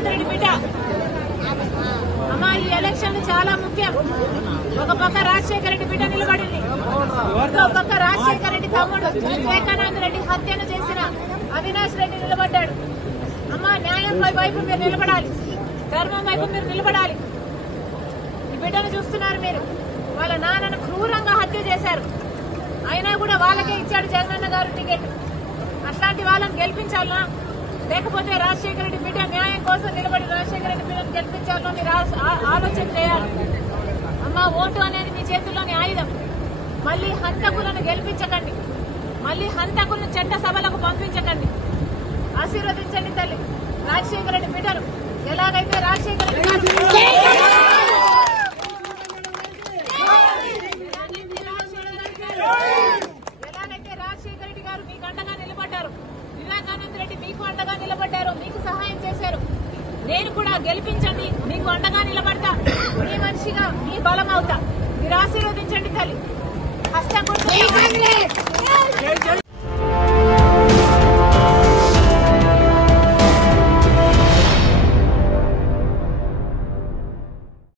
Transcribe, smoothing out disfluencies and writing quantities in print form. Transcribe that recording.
వివేకానంద రెడ్డి బిడ్డ. అమ్మా, ఈ ఎలక్షన్లు చాలా ముఖ్యం. ఒక పక్క రాజశేఖర రెడ్డి బిడ్డ నిలబడింది, ఇంకో పక్క రాజశేఖర రెడ్డి తమ్ముడు వివేకానంద రెడ్డి హత్యను చేసిన అవినాష్ రెడ్డి నిలబడ్డాడు. అమ్మా, న్యాయం వైపు మీరు నిలబడాలి, ధర్మం వైపు మీరు నిలబడాలి. ఈ బిడ్డను చూస్తున్నారు మీరు. వాళ్ళ నాన్నను క్రూరంగా హత్య చేశారు, అయినా కూడా వాళ్ళకే ఇచ్చాడు జగనన్న గారు టికెట్. అట్లాంటి వాళ్ళని గెలిపించాలనా, లేకపోతే రాజశేఖర రెడ్డి బిడ్డ న్యాయం కోసం నిలబడి రాజశేఖర రెడ్డి బిడ్డను గెలిపించాలో మీరు ఆలోచన చేయాలి. అమ్మా, ఓటు అనేది మీ చేతుల్లోని ఆయుధం. మళ్లీ హంతకులను గెలిపించకండి, మళ్లీ హంతకులను చట్ట సభలకు పంపించకండి. ఆశీర్వదించండి తల్లి రాజశేఖర రెడ్డి బిడ్డను. ఎలాగైతే రాజశేఖర రెడ్డి గారు మీకు అండగా నిలబడ్డారు, వివేకానంద రెడ్డి మీకు అండగా నిలబడ్డారు, మీకు సహాయం చేశారు. నేను కూడా గెలిపించండి, మీకు అండగా నిలబడతా, మీ మనిషిగా మీ బలం అవుతా. మీరు ఆశీర్వదించండి తల్లి. హస్తం